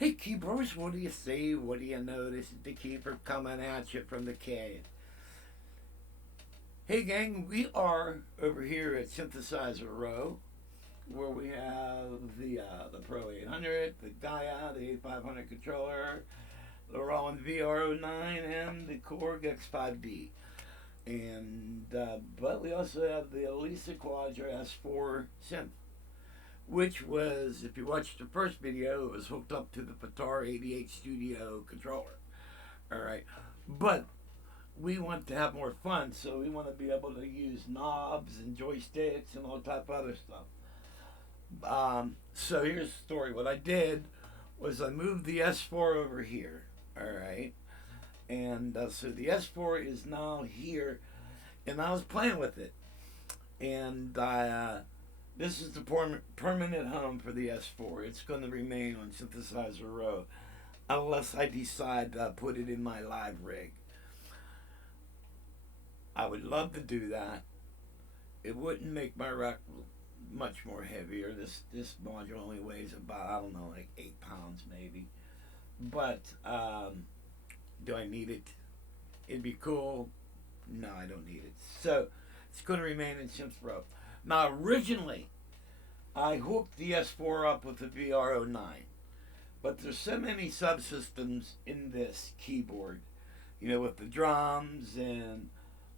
Hey, keepers, what do you see? What do you notice? The keeper coming at you from the cave. Hey, gang, we are over here at Synthesizer Row, where we have the Pro 800, the Gaia, the 8500 controller, the Roland VR09, and the Korg X5D. But we also have the Alesis Quadra S4 synth, which was, if you watched the first video, it was hooked up to the Patar 88 Studio controller. All right, but we want to have more fun, so we want to be able to use knobs and joysticks and all type of other stuff. So here's the story. What I did was I moved the S4 over here. All right, and so the S4 is now here, and I was playing with it, and this is the permanent home for the S4. It's going to remain on Synthesizer Row unless I decide to put it in my live rig. I would love to do that. It wouldn't make my rack much more heavier. This module only weighs about, I don't know, like 8 pounds maybe. But do I need it? It'd be cool. No, I don't need it. So it's going to remain in Synth Row. Now, originally, I hooked the S4 up with the VR09, but there's so many subsystems in this keyboard, with the drums and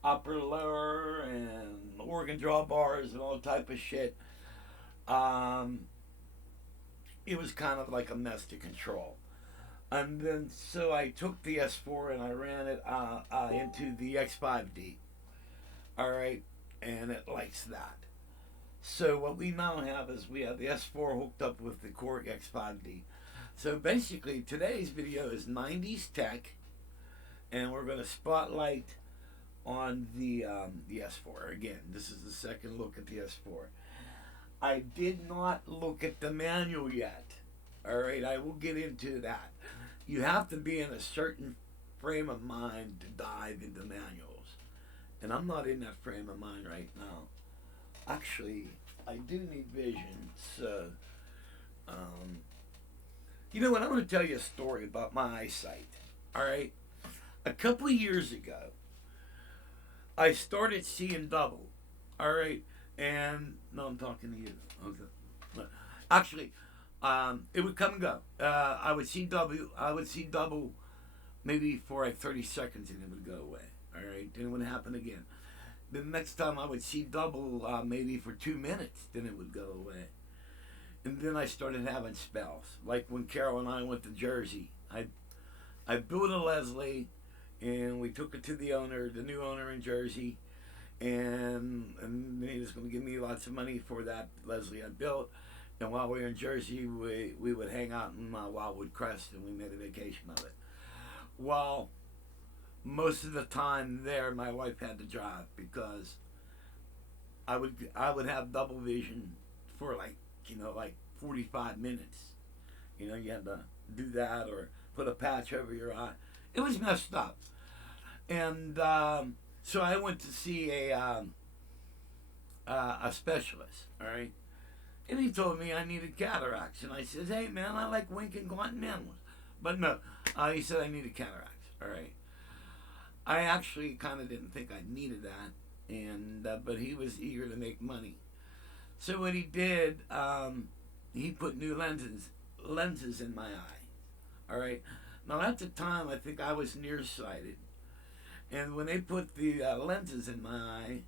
upper, lower, and organ drawbars and all type of shit. It was kind of like a mess to control. And then, so I took the S4 and I ran it into the X5D. All right, and it likes that. So what we now have is we have the S4 hooked up with the Korg X5D. So basically, today's video is 90's tech, and we're going to spotlight on the S4. Again, this is the second look at the S4. I did not look at the manual yet. All right, I will get into that. You have to be in a certain frame of mind to dive into manuals, and I'm not in that frame of mind right now. Actually, I do need vision, so what? I'm going to tell you a story about my eyesight. All right, a couple of years ago, I started seeing double. All right, and no, I'm talking to you. Okay, actually, it would come and go. I would see double. I would see double, maybe for like 30 seconds, and it would go away. All right, then it would happen again. The next time I would see double, maybe for 2 minutes, then it would go away. And then I started having spells. Like when Carol and I went to Jersey, I built a Leslie, and we took it to the owner, the new owner in Jersey, and he was going to give me lots of money for that Leslie I built. And while we were in Jersey, we would hang out in Wildwood Crest, and we made a vacation of it. Well, most of the time there, my wife had to drive because I would have double vision for like 45 minutes. You had to do that or put a patch over your eye. It was messed up, and so I went to see a specialist. All right, and he told me I needed cataracts, and I said, "Hey man, I like winking Guantanamo," but no, he said I needed cataracts. All right. I actually kind of didn't think I needed that, and but he was eager to make money. So what he did, he put new lenses in my eye. All right. Now at the time, I think I was nearsighted, and when they put the lenses in my eye,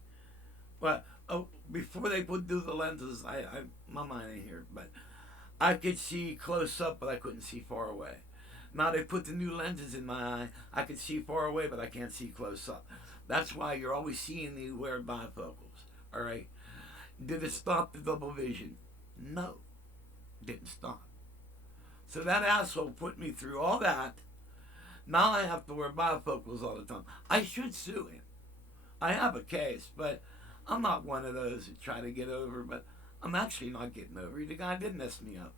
before they do the lenses, my mind ain't here, but I could see close up, but I couldn't see far away. Now they put the new lenses in my eye. I can see far away, but I can't see close up. That's why you're always seeing me wear bifocals. All right. Did it stop the double vision? No, didn't stop. So that asshole put me through all that. Now I have to wear bifocals all the time. I should sue him. I have a case, but I'm not one of those who try to get over. But I'm actually not getting over. The guy did mess me up.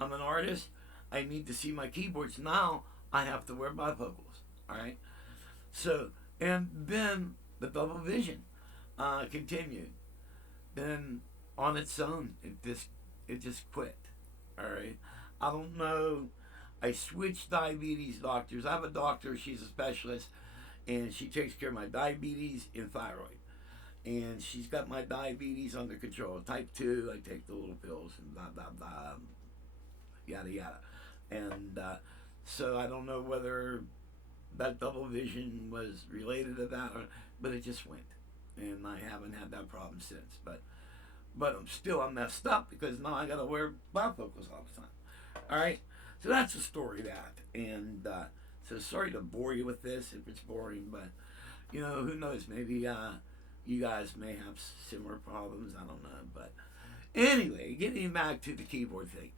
I'm an artist. I need to see my keyboards. Now I have to wear bifocals. All right. So, and then the double vision continued. Then on its own, it just quit. All right. I don't know. I switched diabetes doctors. I have a doctor, she's a specialist, and she takes care of my diabetes and thyroid. And she's got my diabetes under control. Type 2, I take the little pills and blah, blah, blah, yada, yada. And so I don't know whether that double vision was related to that, but it just went. And I haven't had that problem since. But I'm messed up because now I got to wear bifocals all the time. All right? So that's the story of that. And so sorry to bore you with this if it's boring, but, who knows? Maybe you guys may have similar problems. I don't know. But anyway, getting back to the keyboard thing.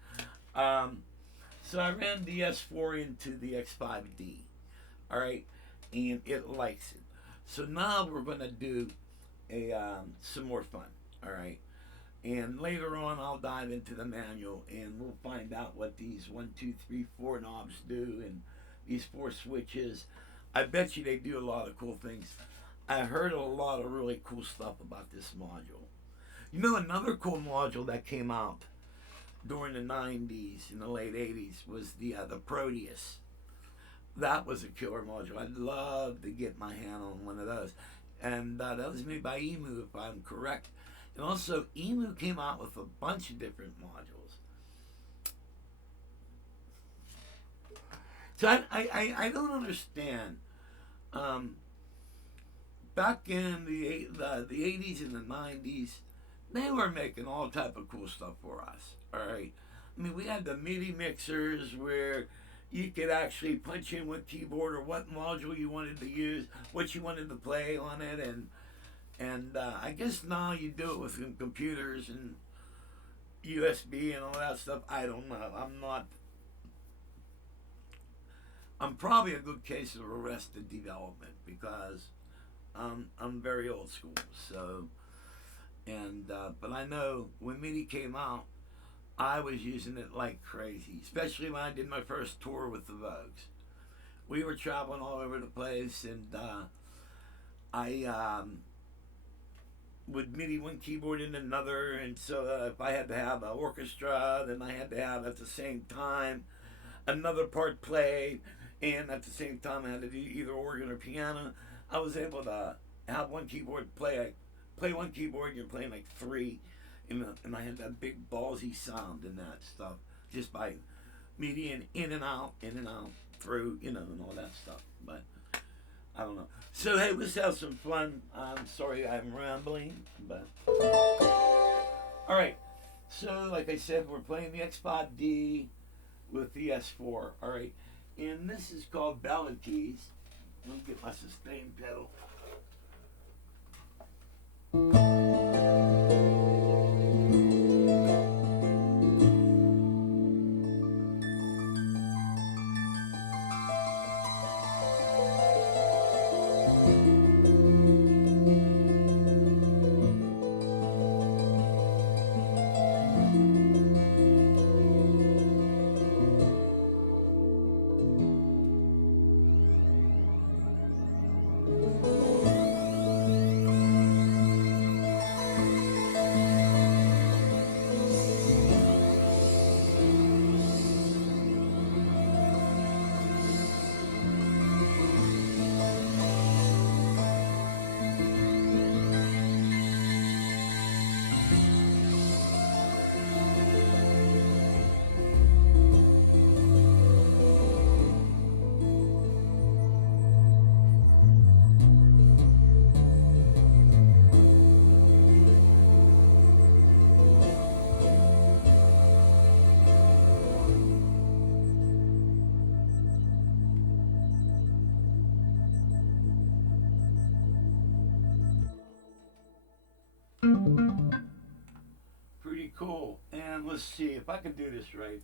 So I ran the S4 into the X5D. All right? And it likes it. So now we're going to do some more fun. All right? And later on, I'll dive into the manual and we'll find out what these 1, 2, 3, 4 knobs do and these 4 switches. I bet you they do a lot of cool things. I heard a lot of really cool stuff about this module. Another cool module that came out during the 90s and the late 80s was the Proteus. That was a killer module. I'd love to get my hand on one of those. And that was made by Emu, if I'm correct. And also, Emu came out with a bunch of different modules. So I don't understand. Back in the 80s and the 90s, they were making all type of cool stuff for us. All right. I mean, we had the MIDI mixers where you could actually punch in what keyboard or what module you wanted to use, what you wanted to play on it, and I guess now you do it with computers and USB and all that stuff. I don't know. I'm probably a good case of arrested development because I'm very old school. So, but I know when MIDI came out, I was using it like crazy, especially when I did my first tour with the Vogues. We were traveling all over the place, and I would MIDI one keyboard in another, and so if I had to have an orchestra, then I had to have at the same time another part played, and at the same time I had to do either organ or piano. I was able to have one keyboard play one keyboard, and you're playing like 3, and I had that big ballsy sound in that stuff just by MIDI in and out through, and all that stuff. But I don't know. So hey, let's have some fun. I'm sorry I'm rambling, but all right. So like I said, we're playing the X5D with the S4. All right, and this is called Ballad Keys. Let me get my sustain pedal. Pretty cool. And let's see if I can do this right.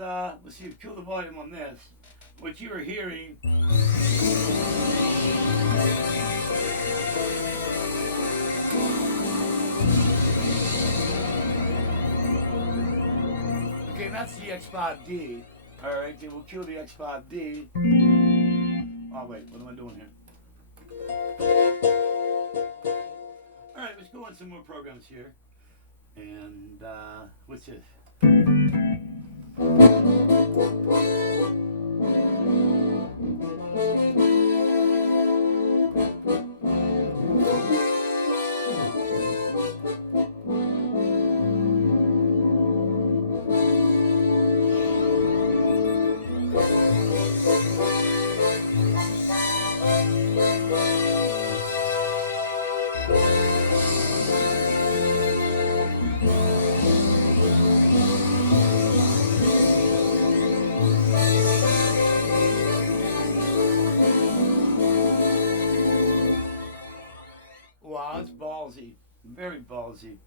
let's see, kill the volume on this. What you are hearing. Okay, that's the X5D. Alright, then we'll kill the X5D. Oh, wait, what am I doing here? Alright, let's go on some more programs here. And, what's this? Wow, that's ballsy. Very ballsy.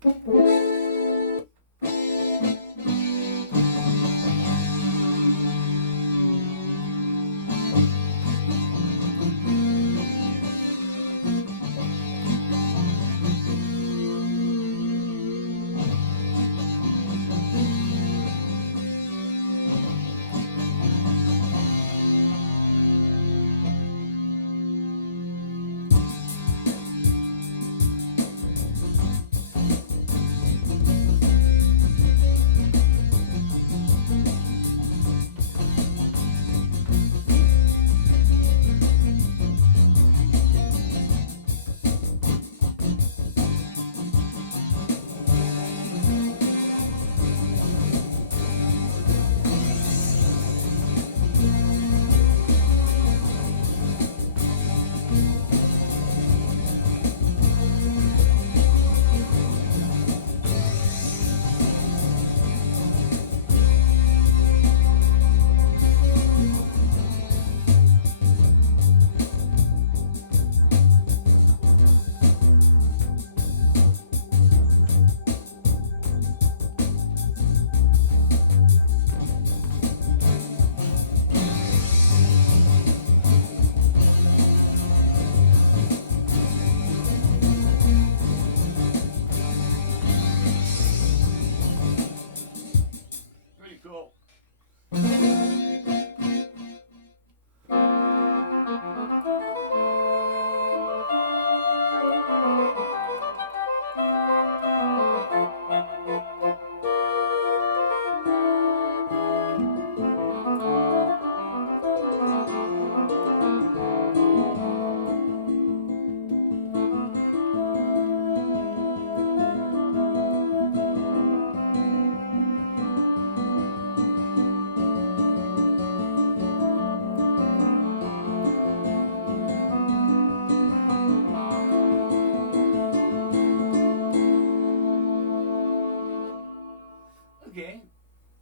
Okay,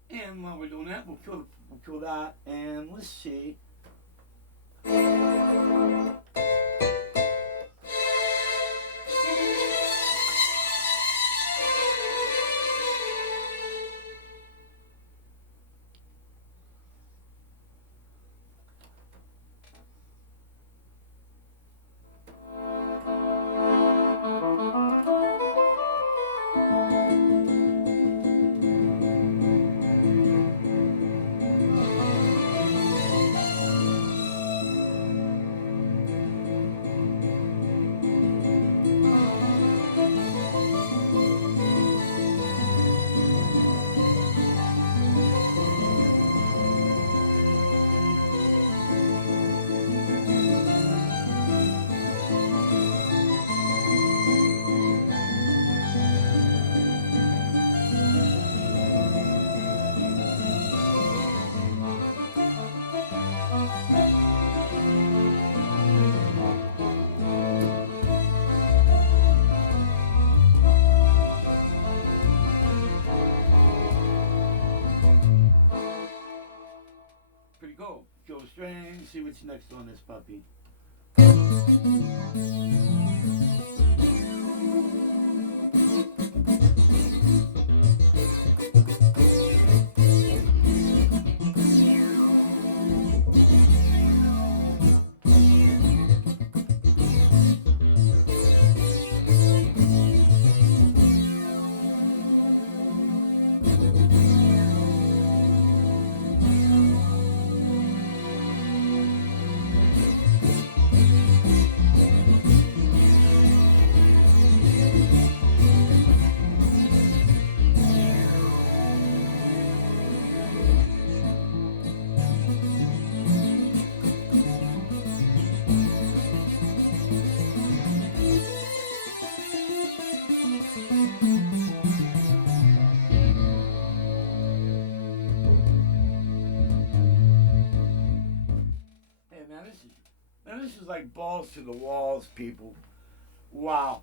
and while we're doing that, we'll kill that, and let's see. Pretty cool. Go string, see what's next on this puppy. like balls to the walls, people. Wow.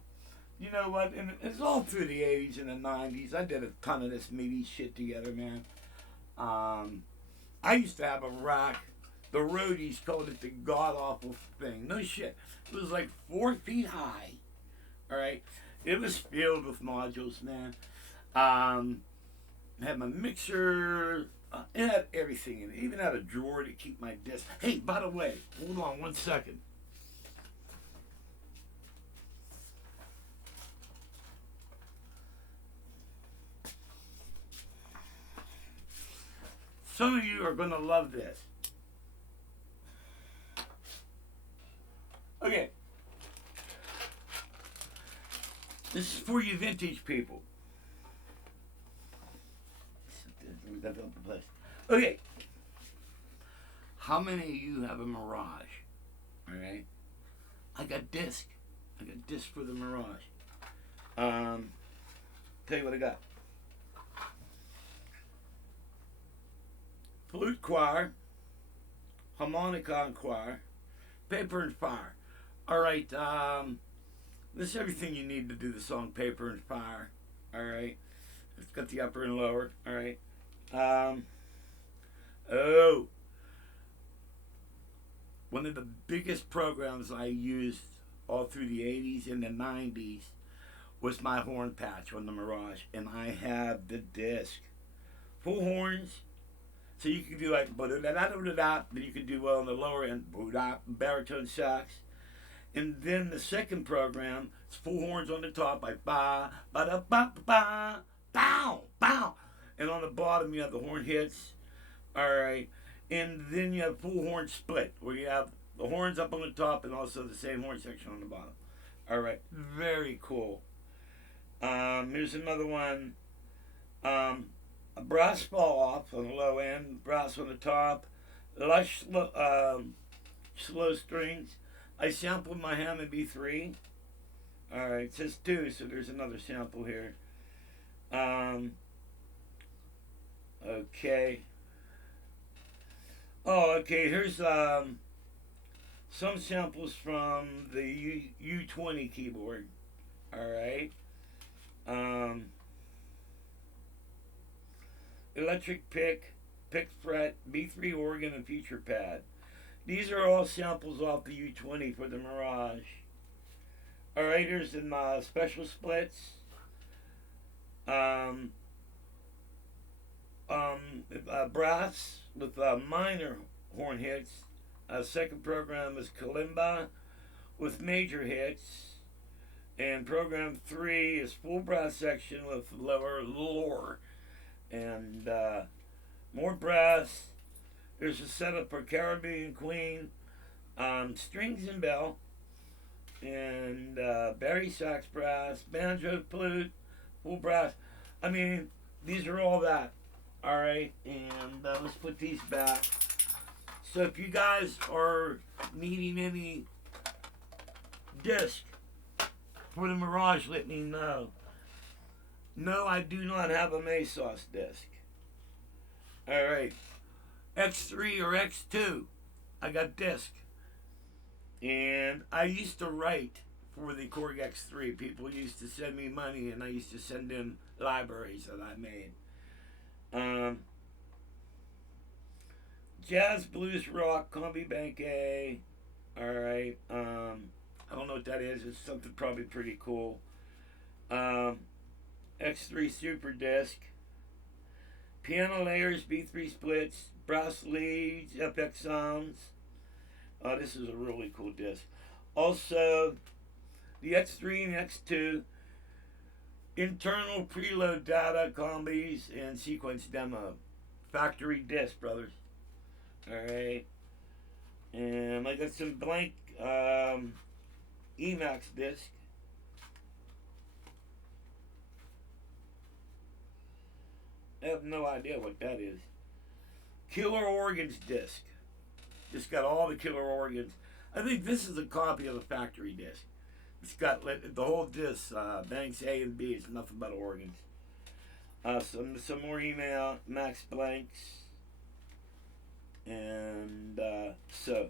You know what? And it's all through the 80s and the 90s. I did a ton of this MIDI shit together, man. I used to have a rack. The roadies called it the god awful thing. No shit. It was like 4 feet high. Alright? It was filled with modules, man. It had my mixer. It had everything in it. It even had a drawer to keep my disc. Hey, by the way, hold on 1 second. Some of you are going to love this. Okay. This is for you vintage people. Okay. How many of you have a Mirage? Alright. I got disc. I got disc for the Mirage. Tell you what I got. Flute choir, harmonica and choir, paper and fire. Alright, this is everything you need to do the song Paper and Fire. Alright. It's got the upper and lower. Alright. One of the biggest programs I used all through the 80s and the 90s was my horn patch on the Mirage. And I have the disc. Full horns. So you can do like ba-da-da-da-da-da, then you can do well on the lower end, baritone sax. And then the second program, it's full horns on the top, like ba ba da ba ba bow bow, and on the bottom you have the horn hits. All right, and then you have full horn split, where you have the horns up on the top and also the same horn section on the bottom. All right, very cool. Here's another one. A brass fall off on the low end, brass on the top, lush slow strings. I sampled my Hammond B3. Alright, it says 2, so there's another sample here. Okay. Oh, okay, here's some samples from the U20 keyboard. Alright. Electric pick, pick fret, B3 organ, and feature pad. These are all samples off the U20 for the Mirage. Alright, here's some special splits. Brass with minor horn hits. Second program is kalimba with major hits. And program 3 is full brass section with lower lore. And more brass. There's a setup for Caribbean Queen, strings and bell, and Barry sax brass, banjo, flute, full brass. I mean, these are all that. All right, and let's put these back. So if you guys are needing any disc for the Mirage, let me know. No, I do not have a Mesos disc. All right. X3 or X2, I got disc. And I used to write for the Korg X3. People used to send me money, and I used to send them libraries that I made. Jazz, blues, rock, combi bank A. All right. I don't know what that is. It's something probably pretty cool. X3 super disc. Piano layers, B3 splits, brass leads, FX sounds. This is a really cool disc. Also, the X3 and X2, internal preload data, combis, and sequence demo. Factory disc, brothers. Alright. And I got some blank Emax disc. I have no idea what that is. Killer Organs disc. Just got all the killer organs. I think this is a copy of the factory disc. It's got the whole disc, banks A and B. It's nothing but organs. Some more email, Max blanks. And so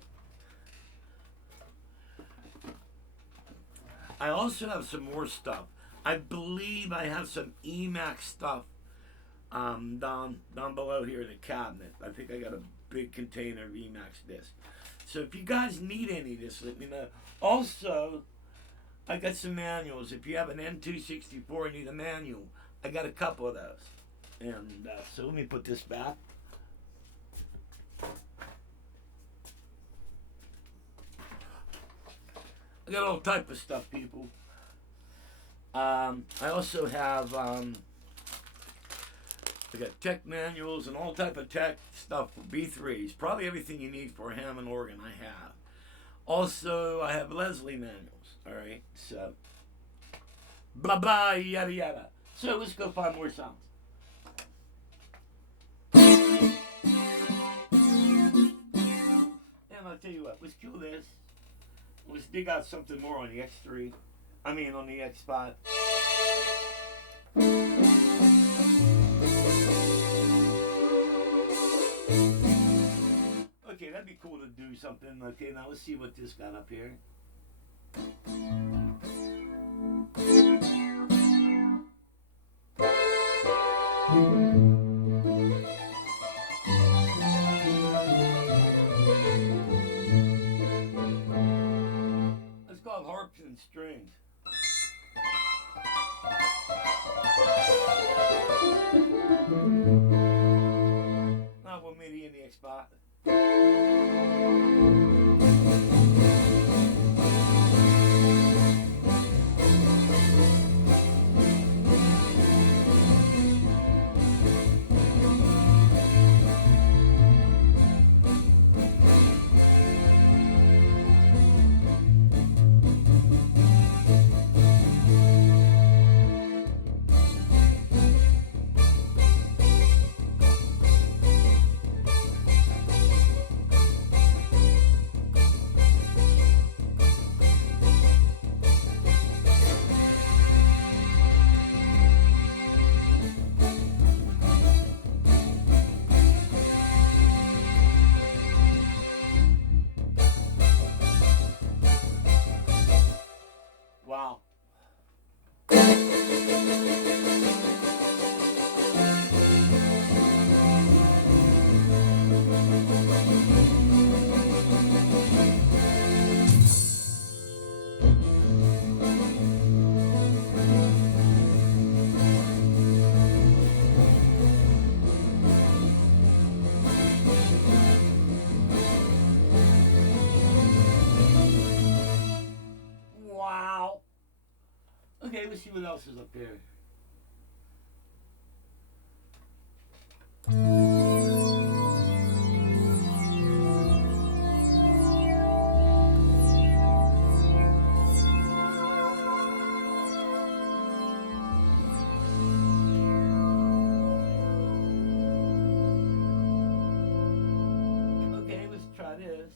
I also have some more stuff. I believe I have some Emacs stuff down below here in the cabinet. I think I got a big container of Emacs discs. So if you guys need any of this, let me know. Also, I got some manuals. If you have an N264 and need a manual, I got a couple of those. And so let me put this back. I got all type of stuff, people. I also have I got tech manuals and all type of tech stuff for B3s. Probably everything you need for a Hammond organ I have. Also, I have Leslie manuals. All right, so blah blah yada yada. So let's go find more songs. And I'll tell you what, let's kill this. Let's dig out something more on the X3. I mean on the X5. Okay, that'd be cool to do something. Okay, now let's see what this got up here. It's called harps and strings. Not what MIDI in the X5. Wow. Wow. Okay, let's see what else is up there. Okay, let's try this.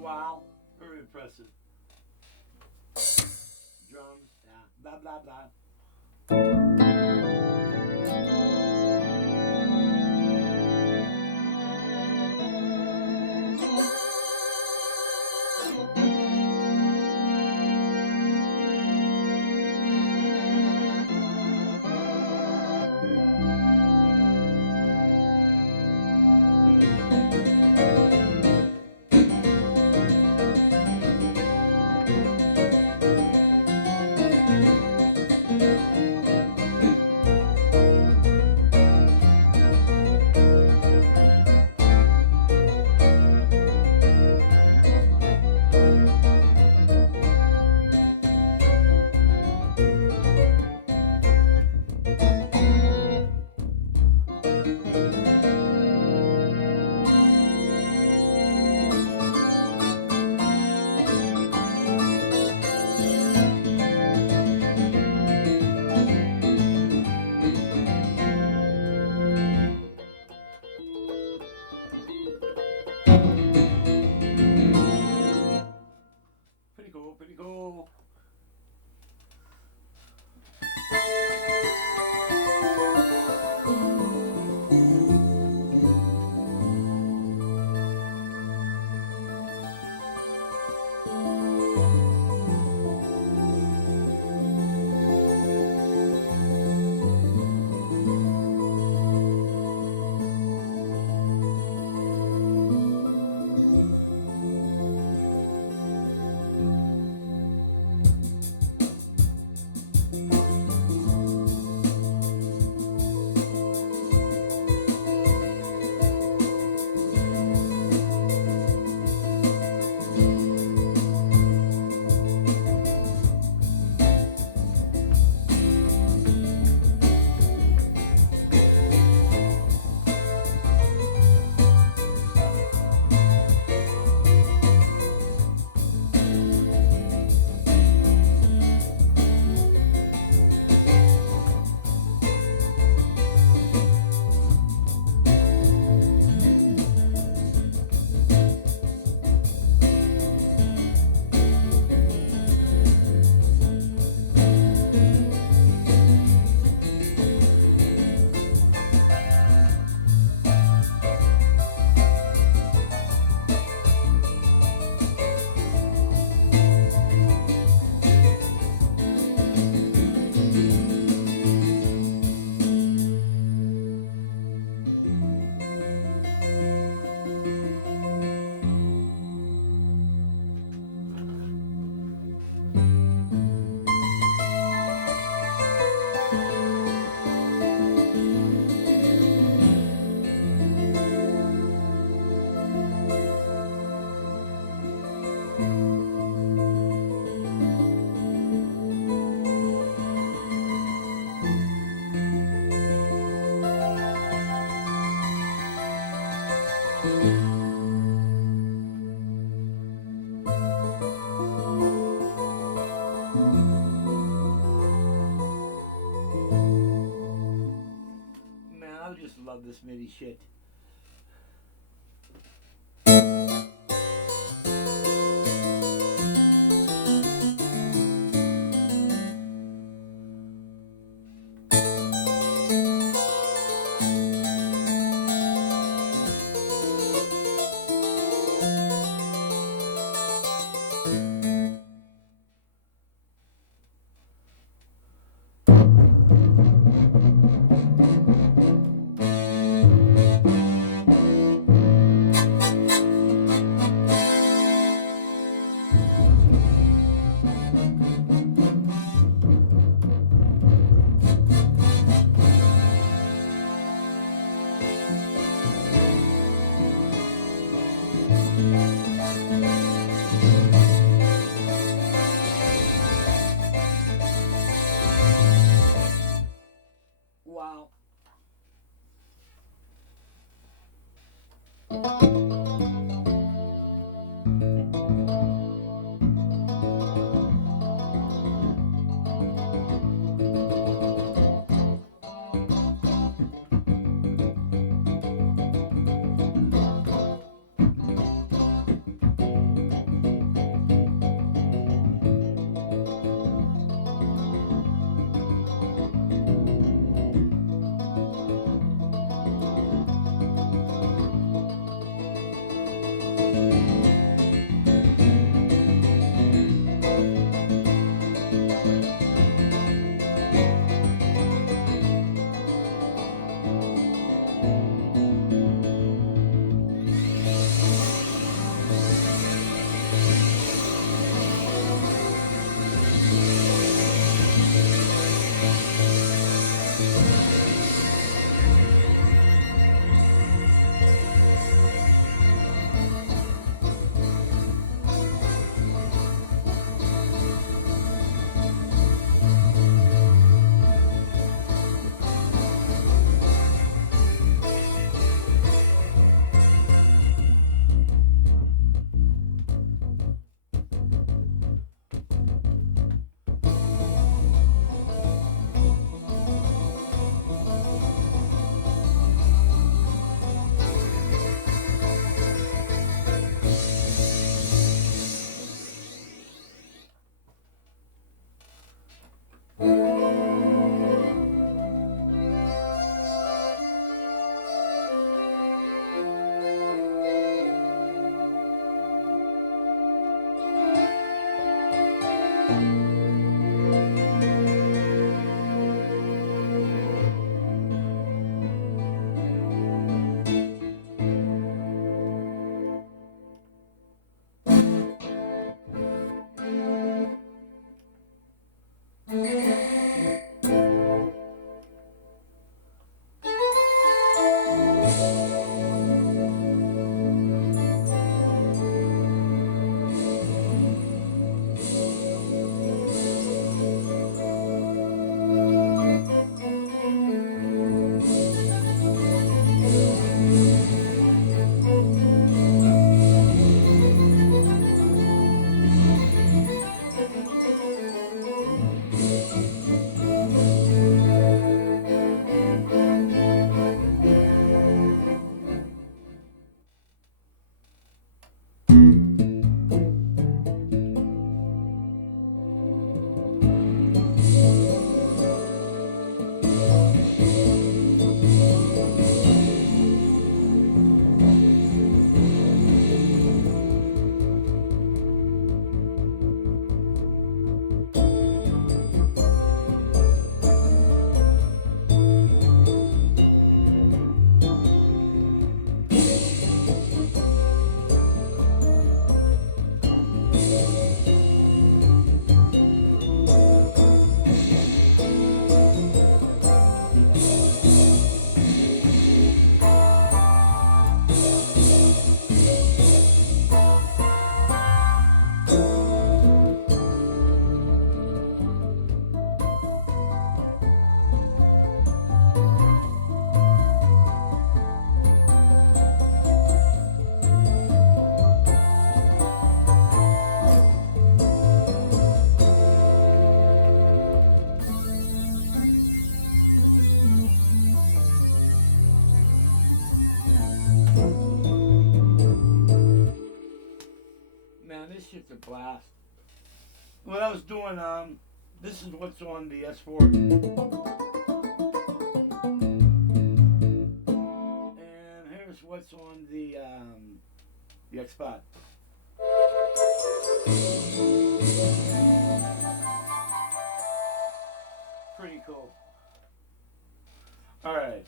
Wow, very impressive. Drums, yeah, blah blah blah. love this MIDI shit. class. What I was doing, this is what's on the S4. And here's what's on the X5. Pretty cool. Alright.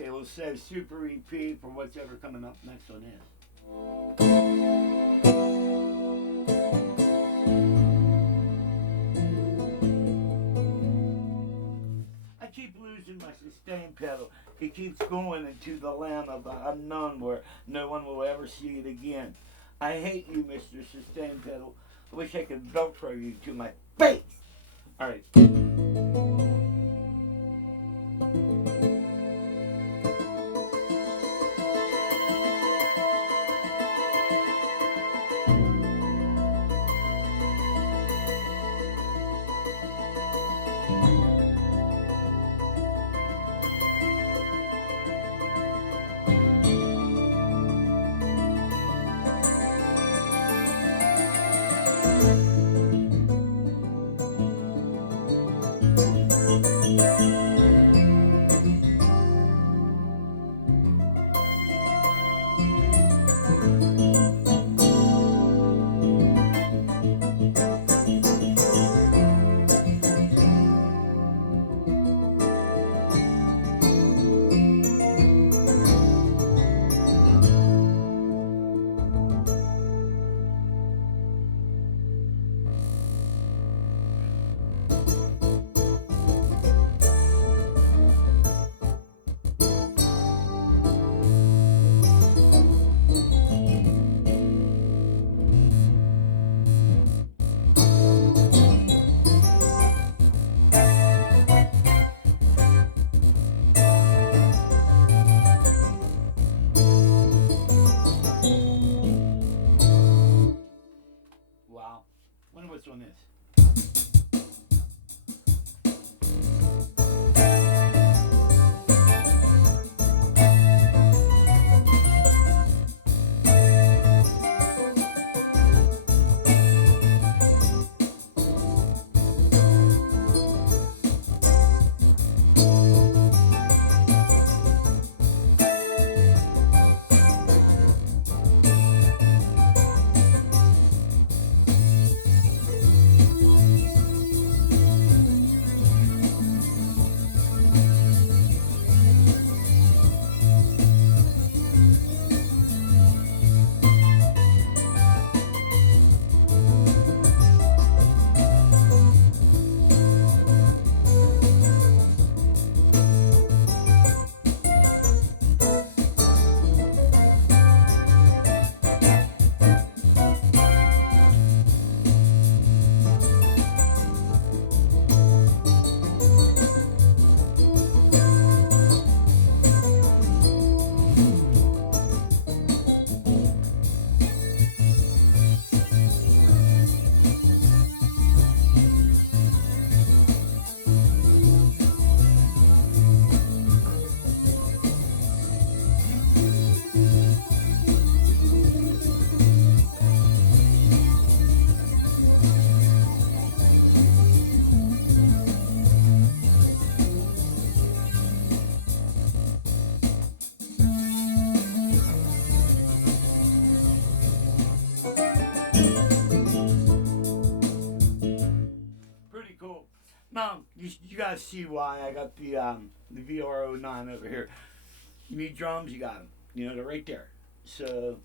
Okay, we'll say super repeat for what's ever coming up next on this. I keep losing my sustain pedal. It keeps going into the land of the unknown where no one will ever see it again. I hate you, Mr. Sustain Pedal. I wish I could Velcro you to my face. Alright. Wow. Wonder what's on this. Now, you guys see why I got the VR09 over here. You need drums, you got them. You know, they're right there. So,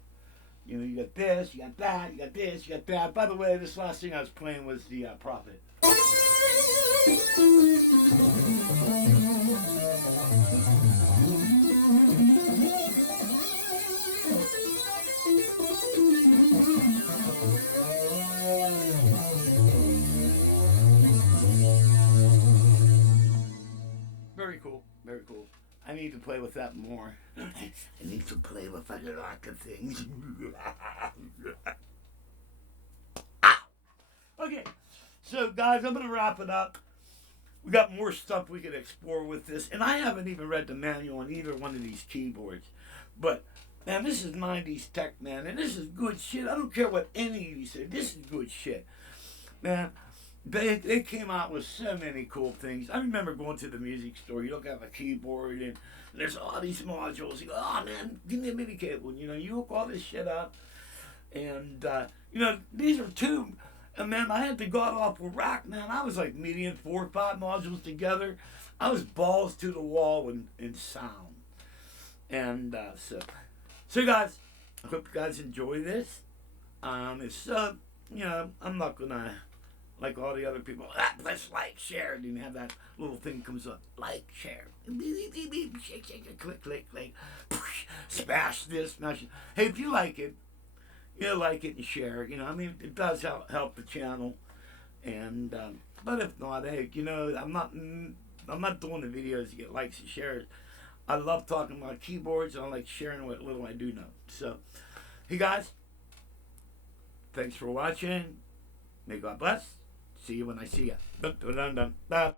you know, you got this, you got that, you got this, you got that. By the way, this last thing I was playing was the Prophet. Very cool, very cool. I need to play with that more. I need to play with a lot of things. Okay, so guys, I'm going to wrap it up. We got more stuff we could explore with this, and I haven't even read the manual on either one of these keyboards. But man, this is 90s tech, man, and this is good shit. I don't care what any of you say. This is good shit, man. They came out with so many cool things. I remember going to the music store. You look at a keyboard, and there's all these modules. You go, oh man, give me a MIDI cable. You know, you hook all this shit up, and you know, these are two. And man, I had the god awful rack, man. I was like median 4 or 5 modules together. I was balls to the wall in sound. And so guys, I hope you guys enjoy this. It's you know, I'm not gonna like all the other people. Let's like, share, and you have that little thing comes up, like, share, shake, shake, click, click, click, smash this, smash it. Hey, if you like it. You know, like it and share. You know, I mean, it does help the channel. And but if not, hey, you know, I'm not doing the videos to get likes and shares. I love talking about keyboards, and I like sharing what little I do know. So, hey guys, thanks for watching. May God bless. See you when I see you. Dun, dun, dun, dun, dun.